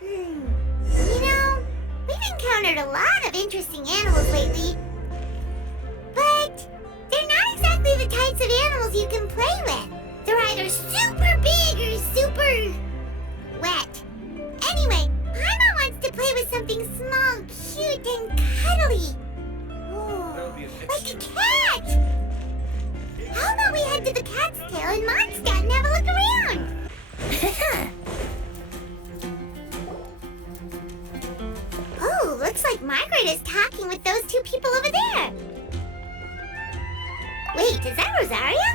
We've encountered a lot of interesting animals lately. But they're not exactly the types of animals you can play with. They're either super big or super wet. Anyway, Paimon wants to play with something small, cute, and cuddly. Oh, like a cat! How about we head to the cat's tail in Mondstadt and have a look around? Oh, looks like Margaret is talking with those two people over there. Wait, is that Rosalia?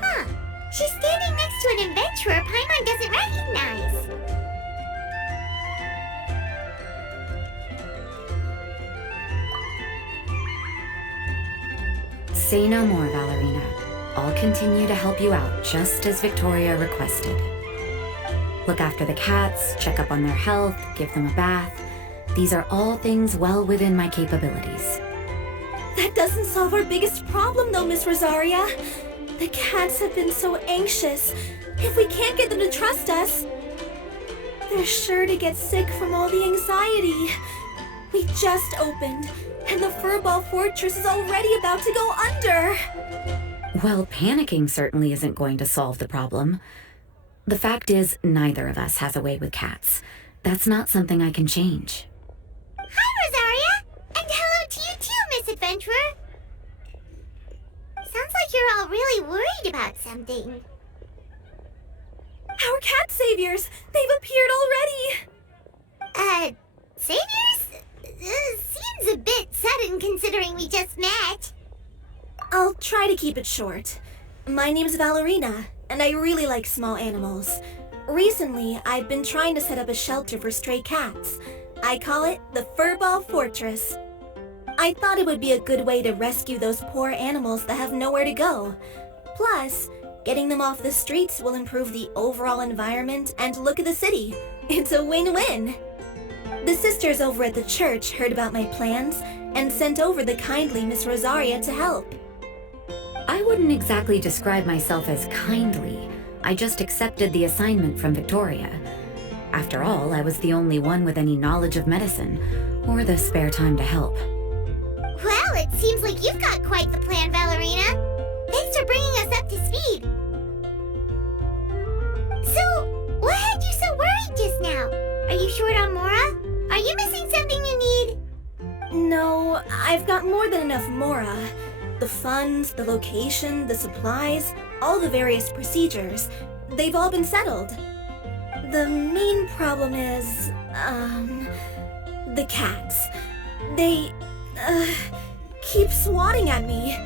Huh. She's standing next to an adventurer Paimon doesn't recognize. Say no more, Valerina. I'll continue to help you out, just as Victoria requested. Look after the cats, check up on their health, give them a bath. These are all things well within my capabilities. That doesn't solve our biggest problem, though, Miss Rosaria. The cats have been so anxious. If we can't get them to trust us, they're sure to get sick from all the anxiety. We just opened, and the Furball Fortress is already about to go under. Well, panicking certainly isn't going to solve the problem. The fact is, neither of us has a way with cats. That's not something I can change. Hi, Rosaria! And hello to you too, Miss Adventurer! Sounds like you're all really worried about something. Our cat saviors! They've appeared already! Saviors? Seems a bit sudden considering we just met. I'll try to keep it short. My name's Valerina, and I really like small animals. Recently, I've been trying to set up a shelter for stray cats. I call it the Furball Fortress. I thought it would be a good way to rescue those poor animals that have nowhere to go. Plus, getting them off the streets will improve the overall environment and look of the city. It's a win-win. The sisters over at the church heard about my plans and sent over the kindly Miss Rosaria to help. I wouldn't exactly describe myself as kindly. I just accepted the assignment from Victoria. After all, I was the only one with any knowledge of medicine, or the spare time to help. Well, it seems like you've got quite the plan, Valerina. Thanks for bringing us up to speed. So, what had you so worried just now? Are you short on Mora? Are you missing something you need? No, I've got more than enough Mora. The funds, the location, the supplies, all the various procedures. They've all been settled. The main problem is, the cats. They, keep swatting at me.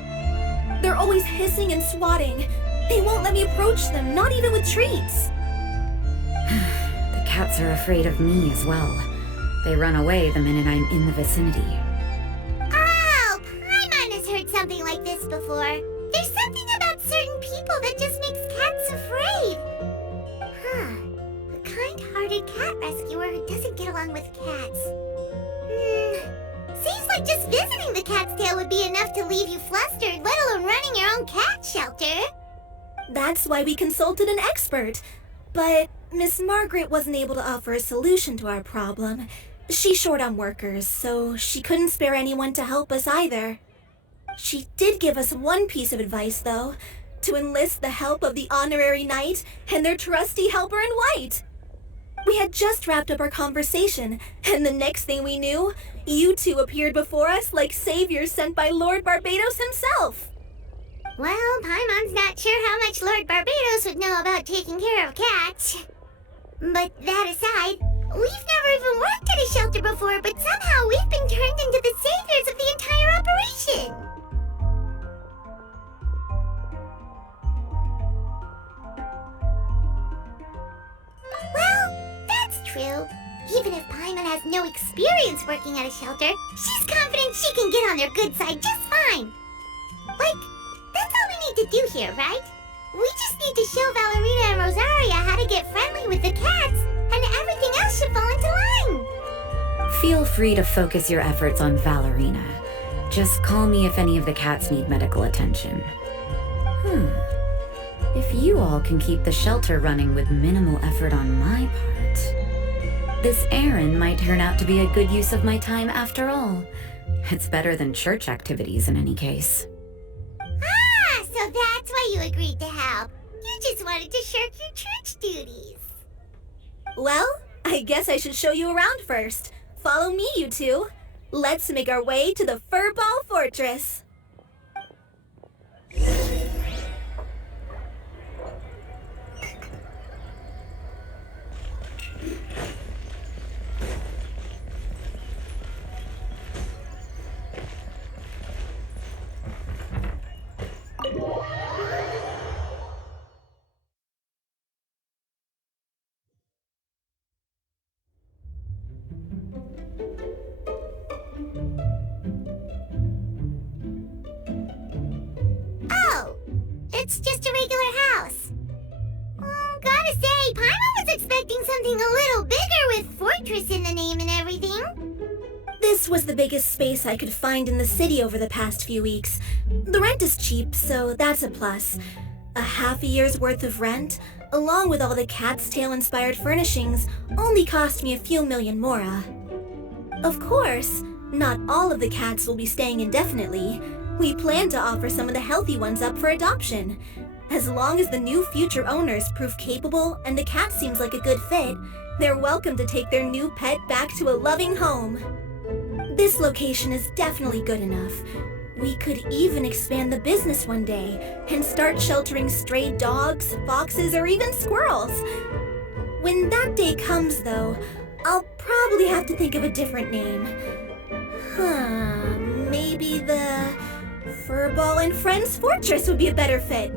They're always hissing and swatting. They won't let me approach them, not even with treats. The cats are afraid of me as well. They run away the minute I'm in the vicinity. Oh, Paimon has heard something like this before. There's something about certain people that just makes cats afraid. Huh. A kind-hearted cat rescuer who doesn't get along with cats. Seems like just visiting the cat's tail would be enough to leave you flustered, let alone running your own cat shelter. That's why we consulted an expert. But Miss Margaret wasn't able to offer a solution to our problem. She's short on workers, so she couldn't spare anyone to help us either. She did give us one piece of advice, though, to enlist the help of the honorary knight and their trusty helper in white. We had just wrapped up our conversation, and the next thing we knew, you two appeared before us like saviors sent by Lord Barbados himself. Well, Paimon's not sure how much Lord Barbados would know about taking care of cats. But that aside, we've never even worked at a shelter before, but somehow we've been turned into the saviors of the entire operation. Well, that's true. Even if Paimon has no experience working at a shelter, she's confident she can get on their good side just fine. Like, that's all we need to do here, right? We just need to show Valerina and Rosaria how to get friendly with the cats, and everything else should fall into line. Feel free to focus your efforts on Valerina. Just call me if any of the cats need medical attention. If you all can keep the shelter running with minimal effort on my part... This errand might turn out to be a good use of my time after all. It's better than church activities in any case. Ah, so that's why you agreed to help. You just wanted to shirk your church duties. Well, I guess I should show you around first. Follow me, you two. Let's make our way to the Furball Fortress. Oh, it's just a regular house. Gotta say, Paimon was expecting something a little bigger with fortress in the name and everything. This was the biggest space I could find in the city over the past few weeks. The rent is cheap, so that's a plus. A half a year's worth of rent, along with all the Cat's Tail-inspired furnishings, only cost me a few million mora. Of course, not all of the cats will be staying indefinitely. We plan to offer some of the healthy ones up for adoption. As long as the new future owners prove capable and the cat seems like a good fit, they're welcome to take their new pet back to a loving home. This location is definitely good enough. We could even expand the business one day and start sheltering stray dogs, foxes, or even squirrels. When that day comes, though, I'll probably have to think of a different name. Maybe the Furball and Friends Fortress would be a better fit.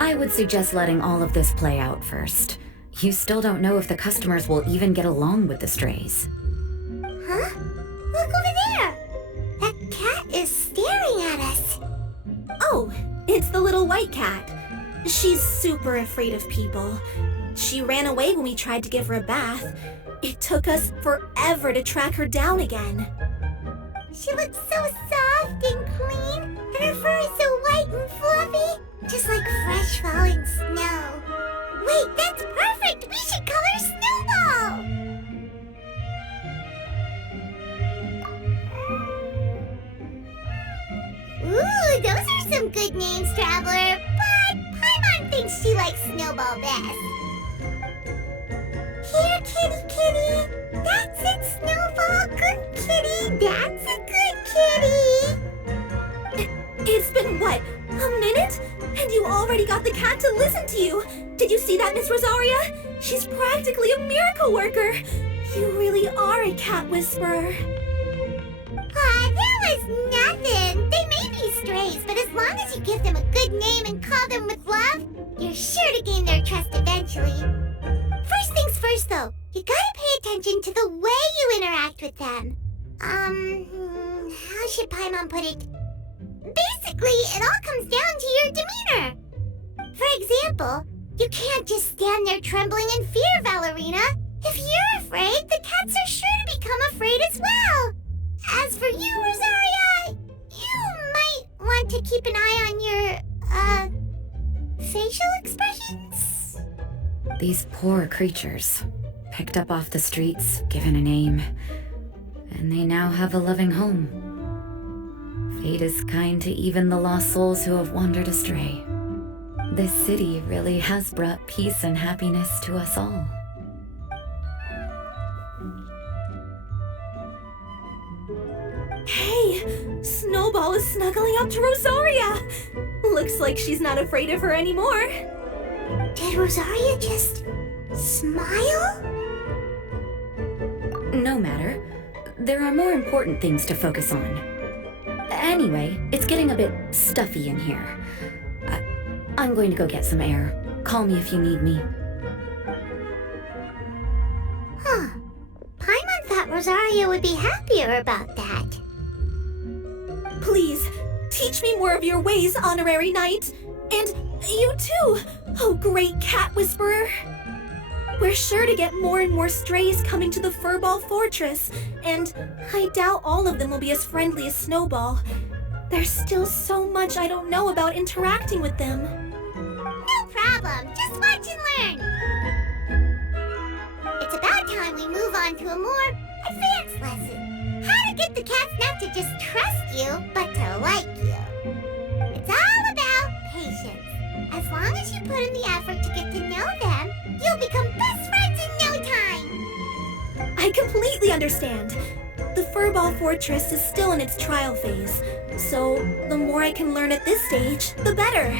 I would suggest letting all of this play out first. You still don't know if the customers will even get along with the strays. Huh? Look over there! That cat is staring at us. Oh, it's the little white cat. She's super afraid of people. She ran away when we tried to give her a bath. It took us forever to track her down again. She looks so soft and clean, and her fur is so white and fluffy, just like fresh falling snow. Wait, that's perfect! We should call her Snowball! Ooh, those are some good names, Traveler, but Paimon thinks she likes Snowball best. Here, kitty! That's it, Snowball! Good kitty! That's a good kitty! It's been, what, a minute? And you already got the cat to listen to you! Did you see that, Miss Rosalia? She's practically a miracle worker! You really are a cat whisperer. That was nothing! They may be strays, but as long as you give them a good name and call them with love, you're sure to gain their trust eventually. First things first, though, you gotta pay attention to the way you interact with them. How should Paimon put it? Basically, it all comes down to your demeanor. For example, you can't just stand there trembling in fear, Valerina. If you're afraid, the cats are sure to become afraid as well. As for you, Rosalia, you might want to keep an eye on your, facial expressions. These poor creatures, picked up off the streets, given a name, and they now have a loving home. Fate is kind to even the lost souls who have wandered astray. This city really has brought peace and happiness to us all. Hey, Snowball is snuggling up to Rosaria. Looks like she's not afraid of her anymore. Did Rosaria just smile? No matter. There are more important things to focus on. Anyway, it's getting a bit stuffy in here. I'm going to go get some air. Call me if you need me. Huh. Paimon thought Rosaria would be happier about that. Please, teach me more of your ways, honorary knight. And you too, oh great cat whisperer. We're sure to get more and more strays coming to the Furball Fortress, and I doubt all of them will be as friendly as Snowball. There's still so much I don't know about interacting with them. No problem. Just watch and learn. It's a time we move on to a more advanced lesson. How to get the cats not to just trust you, but to like you. It's all about patience. As long as you put in the effort to get to know them, you'll become best friends in no time. I completely understand. The Furball Fortress is still in its trial phase, so the more I can learn at this stage, the better.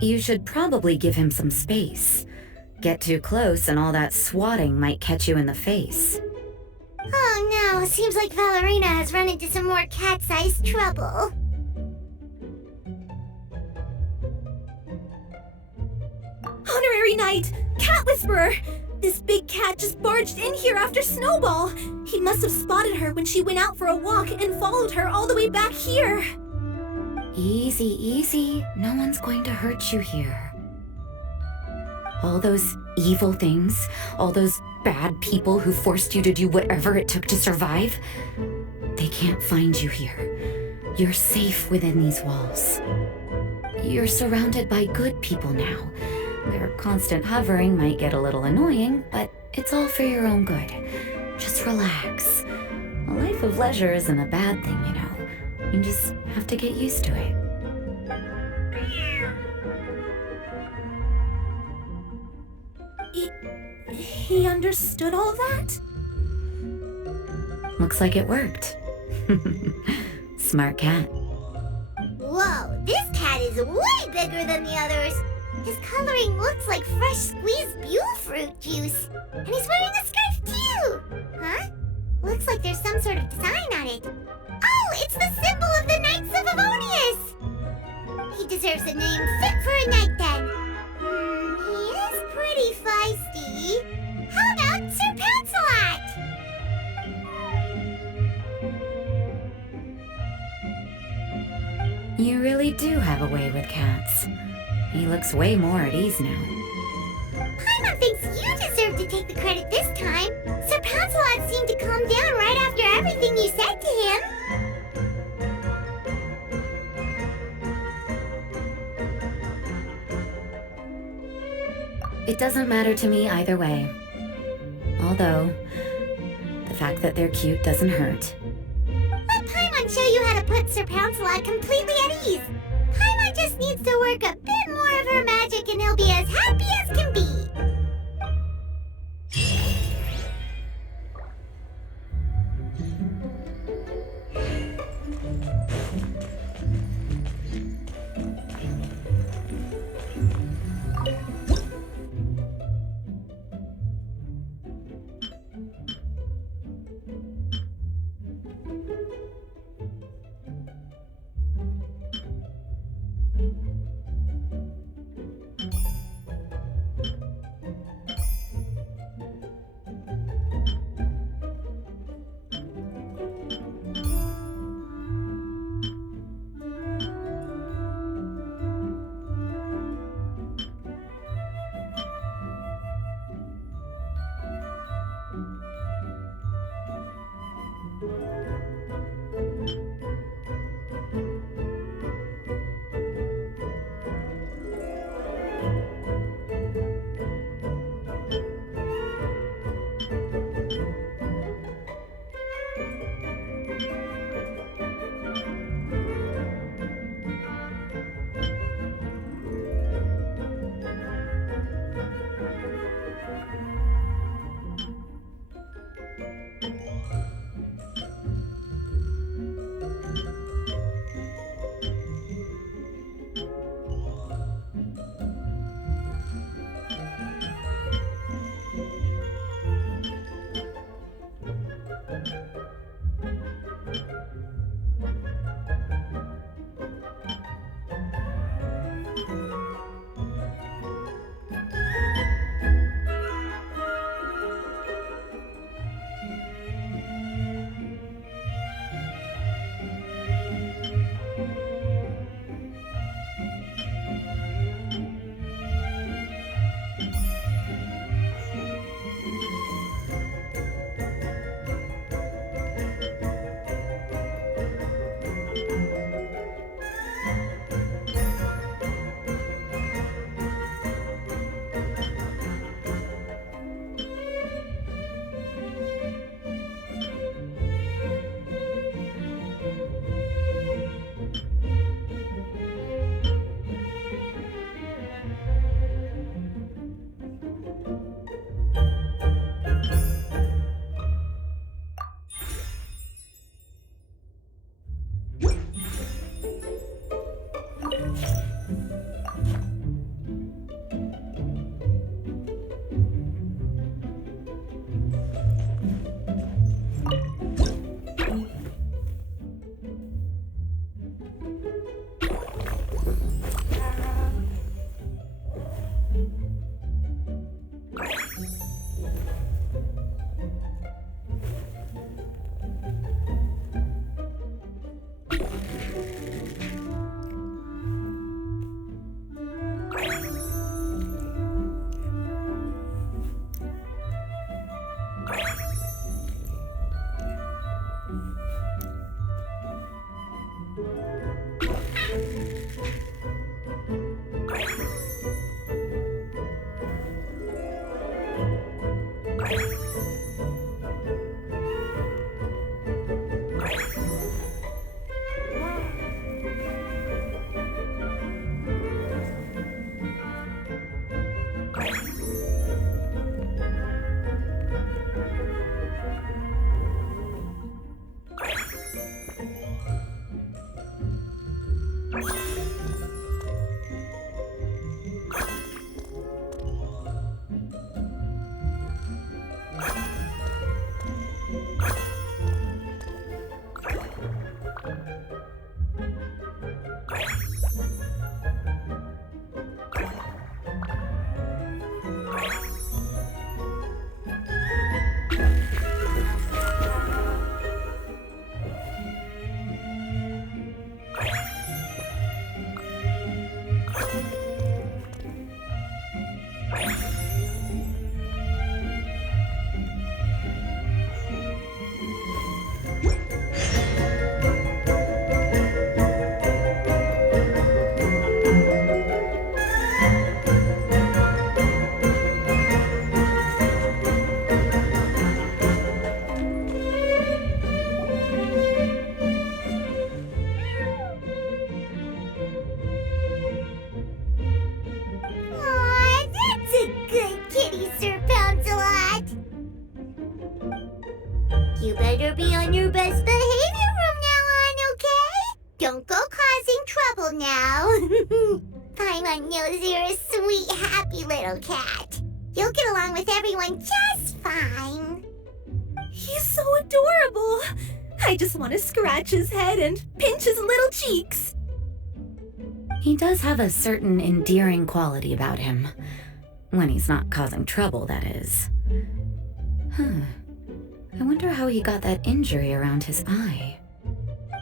You should probably give him some space. Get too close and all that swatting might catch you in the face. Oh no, seems like Valerina has run into some more cat-sized trouble. Honorary Knight! Cat Whisperer! This big cat just barged in here after Snowball. He must have spotted her when she went out for a walk and followed her all the way back here. Easy, easy. No one's going to hurt you here. All those evil things, all those bad people who forced you to do whatever it took to survive, they can't find you here. You're safe within these walls. You're surrounded by good people now. Their constant hovering might get a little annoying, but it's all for your own good. Just relax. A life of leisure isn't a bad thing, you know. You just have to get used to it. He understood all that? Looks like it worked. Smart cat. Whoa, this cat is way bigger than the others. His coloring looks like fresh squeezed buell fruit juice. And he's wearing a scarf too! Huh? Looks like there's some sort of design on it. Oh, it's the symbol of the Knights of Avonius! He deserves a name fit for a knight then. He is pretty feisty. How about Sir Pouncelot? You really do have a way with cats. He looks way more at ease now. Paimon thinks you deserve to take the credit this time. Sir Pouncelot seemed to calm down right after everything you said to him. It doesn't matter to me either way. Although, the fact that they're cute doesn't hurt. Let Paimon show you how to put Sir Pouncelot completely at ease. Paimon just needs to work a bit more of her magic and he'll be as happy as can be. You better be on your best behavior from now on, okay? Don't go causing trouble now. Paimon knows you're a sweet, happy little cat. You'll get along with everyone just fine. He's so adorable. I just want to scratch his head and pinch his little cheeks. He does have a certain endearing quality about him. When he's not causing trouble, that is. I wonder how he got that injury around his eye.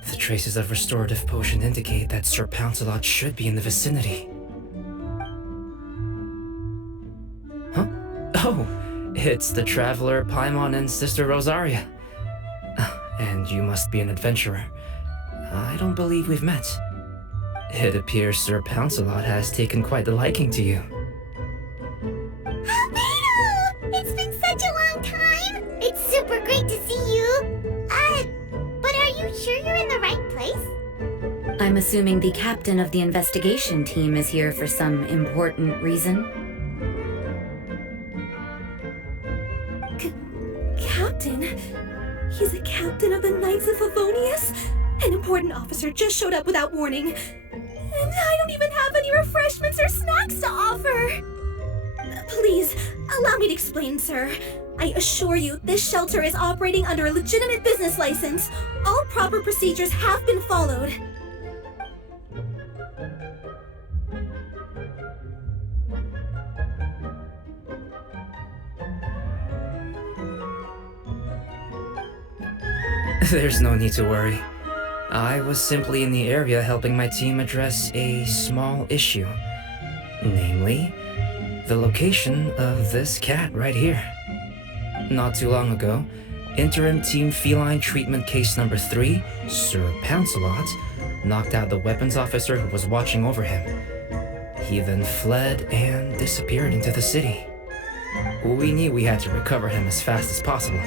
The traces of restorative potion indicate that Sir Pouncelot should be in the vicinity. Huh? Oh, it's the traveler Paimon and Sister Rosalia. And you must be an adventurer. I don't believe we've met. It appears Sir Pouncelot has taken quite the liking to you. Lapinou! It's been such a long time! It's super great to see you! But are you sure you're in the right place? I'm assuming the captain of the investigation team is here for some important reason. Captain? He's a captain of the Knights of Favonius? An important officer just showed up without warning. And I don't even have any refreshments or snacks to offer. Please, allow me to explain, sir. I assure you, this shelter is operating under a legitimate business license. All proper procedures have been followed. There's no need to worry. I was simply in the area helping my team address a small issue. Namely, the location of this cat right here. Not too long ago, Interim Team Feline Treatment Case number 3, Sir Pouncelot, knocked out the weapons officer who was watching over him. He then fled and disappeared into the city. We knew we had to recover him as fast as possible.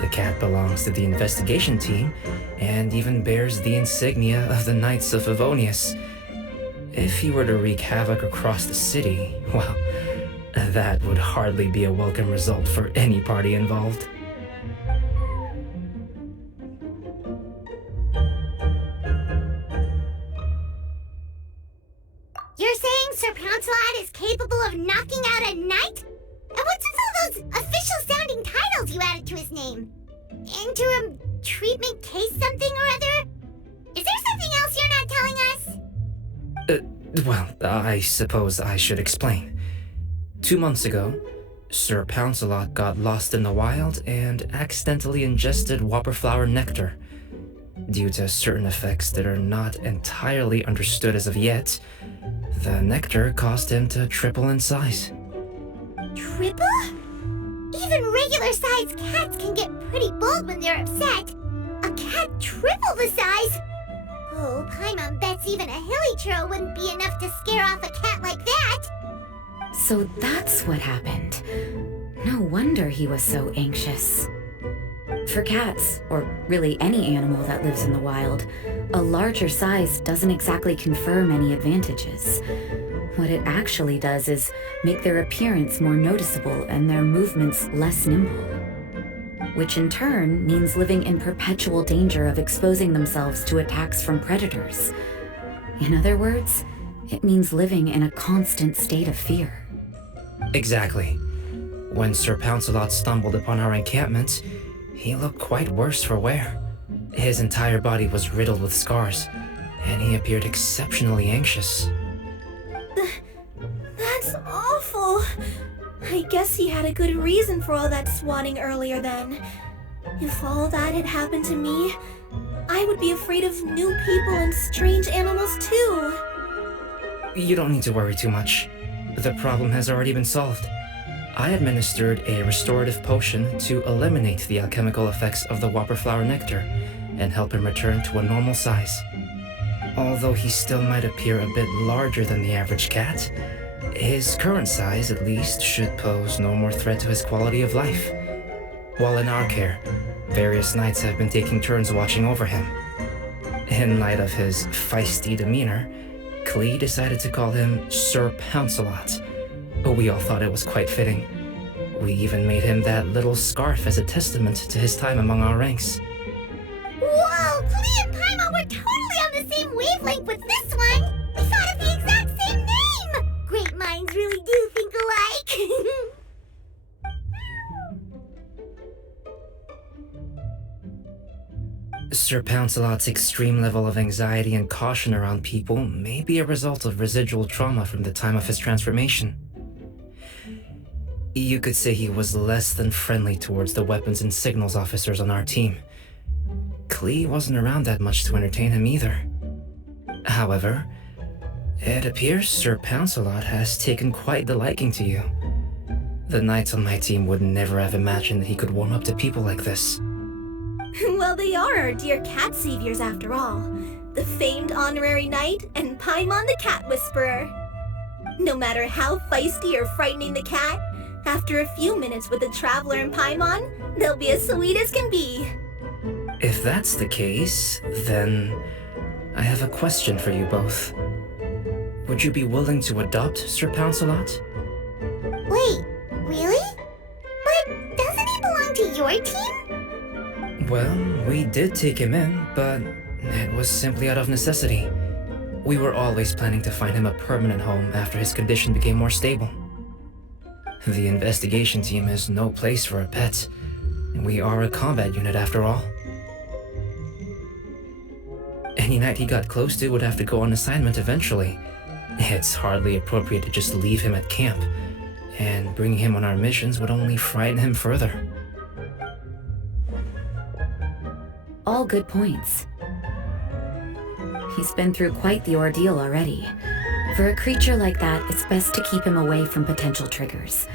The cat belongs to the investigation team and even bears the insignia of the Knights of Favonius. If he were to wreak havoc across the city, well, that would hardly be a welcome result for any party involved. You're saying Sir Pouncelot is capable of knocking out a knight? And what's with all those official-sounding titles you added to his name? Interim treatment case something or other? Is there something else you're not telling us? Well, I suppose I should explain. 2 months ago, Sir Pouncelot got lost in the wild and accidentally ingested whopperflower nectar. Due to certain effects that are not entirely understood as of yet, the nectar caused him to triple in size. Triple? Even regular-sized cats can get pretty bold when they're upset. A cat triple the size? Oh, Paimon bets even a hilly churl wouldn't be enough to scare off a cat like that. So that's what happened. No wonder he was so anxious. For cats, or really any animal that lives in the wild, a larger size doesn't exactly confer many advantages. What it actually does is make their appearance more noticeable and their movements less nimble. Which in turn means living in perpetual danger of exposing themselves to attacks from predators. In other words, it means living in a constant state of fear. Exactly. When Sir Pouncelot stumbled upon our encampment, he looked quite worse for wear. His entire body was riddled with scars, and he appeared exceptionally anxious. That's awful. I guess he had a good reason for all that swatting earlier then. If all that had happened to me, I would be afraid of new people and strange animals too. You don't need to worry too much. The problem has already been solved. I administered a restorative potion to eliminate the alchemical effects of the whopper flower nectar and help him return to a normal size. Although he still might appear a bit larger than the average cat, his current size at least should pose no more threat to his quality of life. While in our care, various knights have been taking turns watching over him. In light of his feisty demeanor, Klee decided to call him Sir Pouncelot. We all thought it was quite fitting. We even made him that little scarf as a testament to his time among our ranks. Whoa, Klee and Paimon were totally on the same wavelength with this one. We thought of the exact same name. Great minds really do think alike. Sir Pouncelot's extreme level of anxiety and caution around people may be a result of residual trauma from the time of his transformation. You could say he was less than friendly towards the weapons and signals officers on our team. Klee wasn't around that much to entertain him either. However, it appears Sir Pouncelot has taken quite the liking to you. The knights on my team would never have imagined that he could warm up to people like this. Well, they are our dear cat saviors after all. The famed honorary knight and Paimon the cat whisperer. No matter how feisty or frightening the cat, after a few minutes with the traveler and Paimon, they'll be as sweet as can be. If that's the case, then I have a question for you both. Would you be willing to adopt Sir Pouncelot? Wait, really? But doesn't he belong to your team? Well, we did take him in, but it was simply out of necessity. We were always planning to find him a permanent home after his condition became more stable. The investigation team is no place for a pet. We are a combat unit after all. Any knight he got close to would have to go on assignment eventually. It's hardly appropriate to just leave him at camp, and bringing him on our missions would only frighten him further. All good points. He's been through quite the ordeal already. For a creature like that, it's best to keep him away from potential triggers.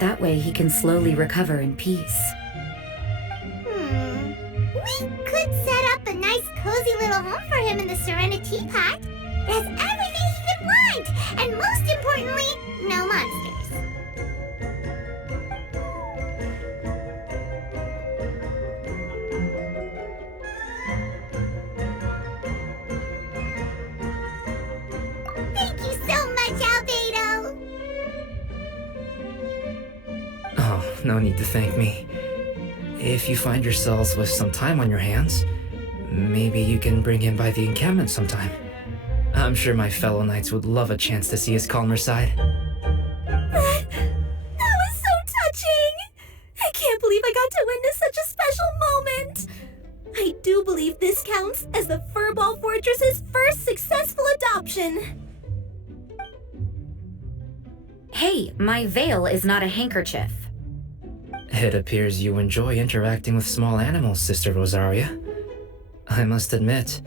That way he can slowly recover in peace. We could set up a nice cozy little home for him in the Serenity Pot. It has everything he could want, and most importantly, no monsters. Thank you so much, Albedo! Oh, no need to thank me. If you find yourselves with some time on your hands, maybe you can bring him by the encampment sometime. I'm sure my fellow knights would love a chance to see his calmer side. That was so touching! I can't believe I got to witness such a special moment! I do believe this counts as the Furball Fortress's first successful adoption! Hey, my veil is not a handkerchief. It appears you enjoy interacting with small animals, Sister Rosalia. I must admit,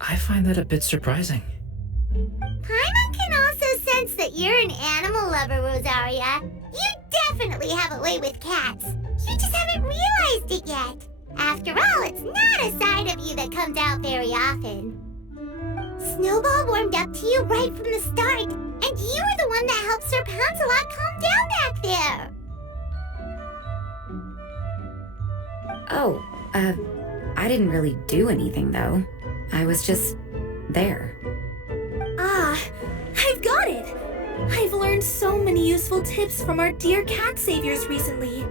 I find that a bit surprising. Paimon can also sense that you're an animal lover, Rosaria. You definitely have a way with cats. You just haven't realized it yet. After all, it's not a side of you that comes out very often. Snowball warmed up to you right from the start, and you were the one that helped Sir Pouncelot calm down back there. Oh, I didn't really do anything, though. I was just there. Ah, I've got it! I've learned so many useful tips from our dear cat saviors recently.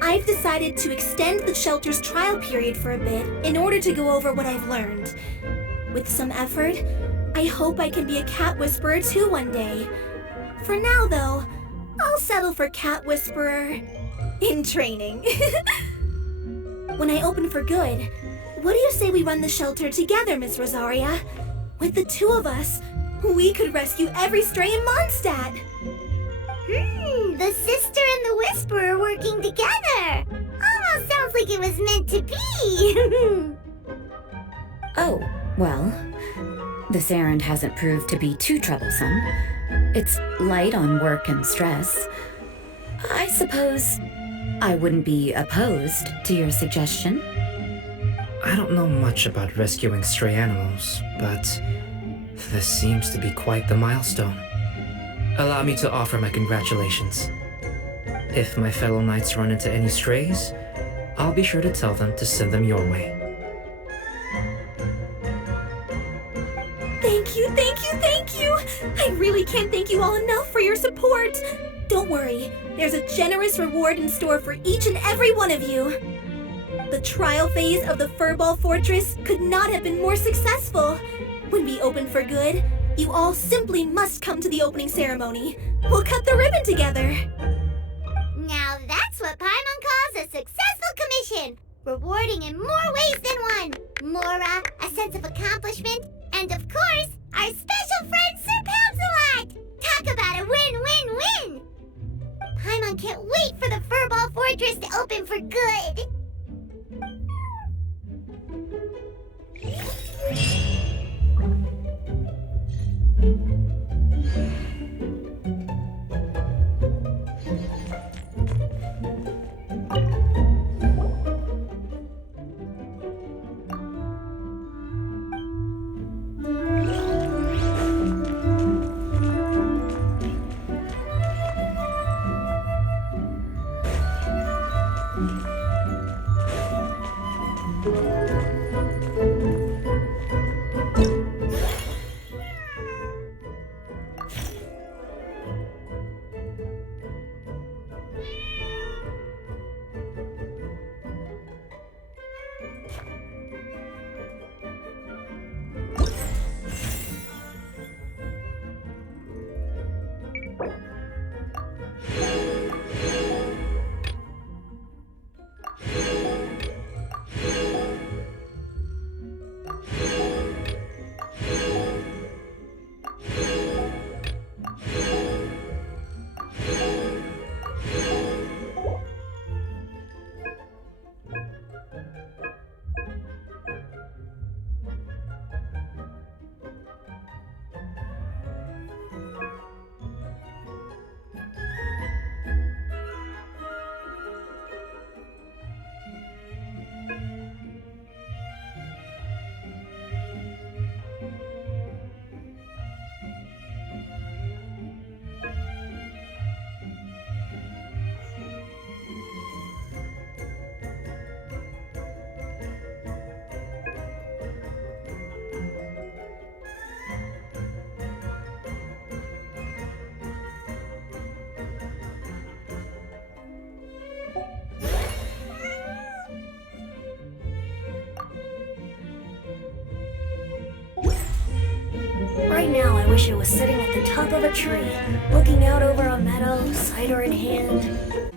I've decided to extend the shelter's trial period for a bit in order to go over what I've learned. With some effort, I hope I can be a cat whisperer too one day. For now, though, I'll settle for cat whisperer in training. When I open for good, what do you say we run the shelter together, Miss Rosalia? With the two of us, we could rescue every stray in Mondstadt. The sister and the whisperer working together. Almost sounds like it was meant to be. Oh, well, this errand hasn't proved to be too troublesome. It's light on work and stress. I suppose I wouldn't be opposed to your suggestion. I don't know much about rescuing stray animals, but this seems to be quite the milestone. Allow me to offer my congratulations. If my fellow knights run into any strays, I'll be sure to tell them to send them your way. Thank you, thank you, thank you! I really can't thank you all enough for your support. Don't worry, there's a generous reward in store for each and every one of you. The trial phase of the Furball Fortress could not have been more successful. When we open for good, you all simply must come to the opening ceremony. We'll cut the ribbon together. Now that's what Paimon calls a successful commission. Rewarding in more ways than one. Mora, a sense of accomplishment, and of course, our special friend Sir Pouncelot. Talk about a win-win-win. Paimon can't wait for the Furball Fortress to open for good. Right now, I wish I was sitting at the top of a tree, looking out over a meadow, cider in hand.